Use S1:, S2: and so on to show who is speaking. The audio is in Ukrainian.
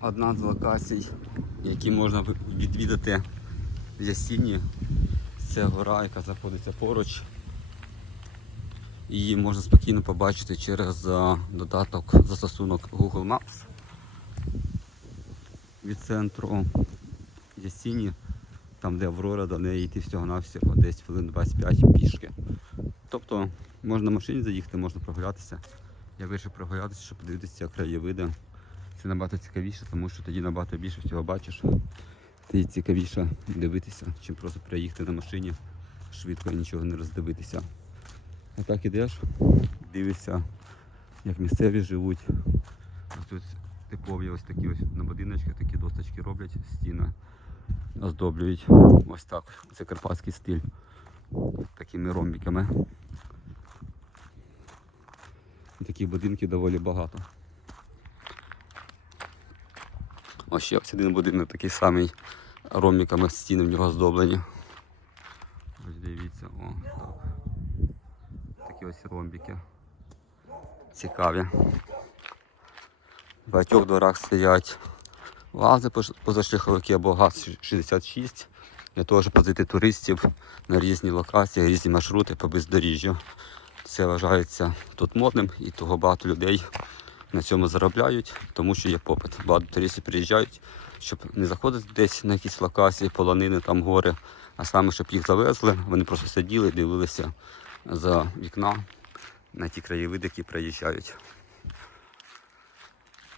S1: одна з локацій, які можна відвідати в Ясіні. Це гора, яка знаходиться поруч. Її можна спокійно побачити через додаток застосунок Google Maps від центру Ясіні, там де Аврора, до неї йти всього-навсього десь хвилин 25 пішки. Тобто можна на машині заїхати, можна прогулятися. Я вирішив прогулятися, щоб подивитися краєвиди. Це набагато цікавіше, тому що тоді набагато більше всього бачиш. Тоді цікавіше дивитися, чим просто приїхати на машині швидко і нічого не роздивитися. А так ідеш, дивишся, як місцеві живуть. Ось тут типові ось такі ось на будиночках, такі досточки роблять, стіни оздоблюють. Ось так. Це карпатський стиль. Такими ромбиками. І таких будинків доволі багато. Ось ще ось один будинок такий самий ромбиками стіни в нього оздоблені. Ось дивіться, о, так. Такі ось ромбики. Цікаві. В багатьох дворах стоять лази позашляховики або ГАЗ-66 для того, щоб возити туристів на різні локації, різні маршрути по бездоріжжю. Це вважається тут модним і того багато людей на цьому заробляють, тому що є попит. Багато туристів приїжджають, щоб не заходити десь на якісь локації, полонини, там гори, а саме, щоб їх завезли, вони просто сиділи, дивилися за вікна на ті краєвиди, які приїжджають.